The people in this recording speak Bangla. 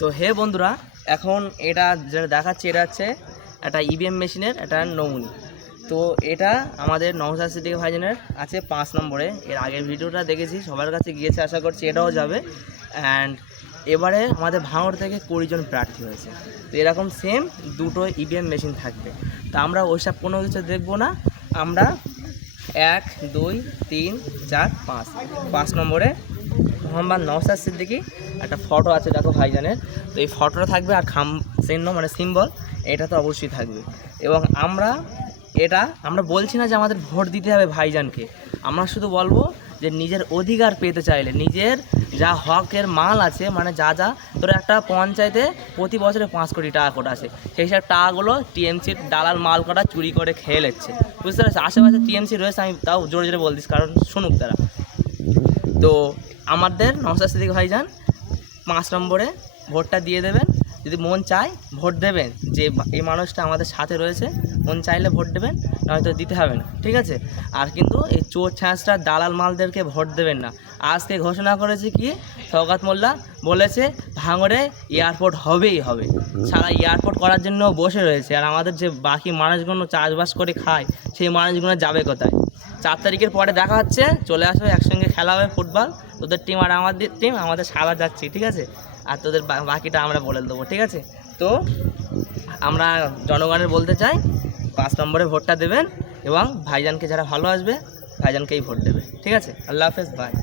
তো হে বন্ধুরা, এখন এটা যেটা দেখাচ্ছে এটা হচ্ছে একটা ইভিএম মেশিনের একটা নমুনি। তো এটা আমাদের নওশাদ সিদ্দিকী ভাইজানের আছে 5 নম্বরে। এর আগের ভিডিওটা দেখেছি, সবার কাছে গিয়েছে, আশা করছি এটাও যাবে। অ্যান্ড এবারে আমাদের ভাঙড় থেকে 20 জন প্রার্থী হয়েছে। তো এরকম সেম দুটো ইভিএম মেশিন থাকবে। তো আমরা ওইসব কোনো কিছু দেখবো না, আমরা 1, 2, 3, 4, 5 নম্বরে মোহাম্মদ নওশাদ সিদ্দিকী একটা ফটো আছে দেখো ভাইজানের। তো এই ফটোটা থাকবে, আর চিহ্ন মানে সিম্বল এটা তো অবশ্যই থাকবে। এবং আমরা বলছি না যে আমাদের ভোট দিতে হবে ভাইজানকে, আমরা শুধু বলবো যে নিজের অধিকার পেতে চাইলে নিজের যা হকের মাল আছে, মানে যা তোর একটা পঞ্চায়েতে প্রতি বছরে 5 কোটি টাকা করে আছে, সেই সব টাকাগুলো টিএমসির দালাল মাল করা চুরি করে খেয়ে নিচ্ছে, বুঝতে পারছি। আশেপাশে টিএমসি রয়েছে, আমি তাও জোরে জোরে বলতিস কারণ শুনুক তারা। তো আমাদের নওশাদ সিদ্দিকী ভাইজান 5 নম্বরে ভোটটা দিয়ে দেবেন। যদি মন চায় ভোট দেবেন, যে এই মানুষটা আমাদের সাথে রয়েছে, মন চাইলে ভোট দেবেন, নয়তো দিতে হবে না, ঠিক আছে। আর কিন্তু এই চোর ছ্যাঁচড়া দালাল মালদেরকে ভোট দেবেন না। আজকে ঘোষণা করেছে কি, শওকত মোল্লা বলেছে ভাঙড়ে এয়ারপোর্ট হবেই হবে। সারা এয়ারপোর্ট করার জন্য বসে রয়েছে, আর আমাদের যে বাকি মানুষগুলো চাষবাস করে খায় সেই মানুষগুলো যাবে কোথায়? 4 তারিখের পরে দেখা হচ্ছে, চলে আসো, একসঙ্গে খেলা হবে ফুটবল, তোদের টিম আর আমাদের টিম, আমাদের সারা যাচ্ছি, ঠিক আছে। আর তোদের বাকিটা আমরা বলে দেবো, ঠিক আছে। তো আমরা জনগণের বলতে চাই 5 নম্বরে ভোটটা দেবেন, এবং ভাইজানকে যারা ভালো আসবে ভাইজানকেই ভোট দেবে, ঠিক আছে। আল্লাহ হাফেজ, বাই।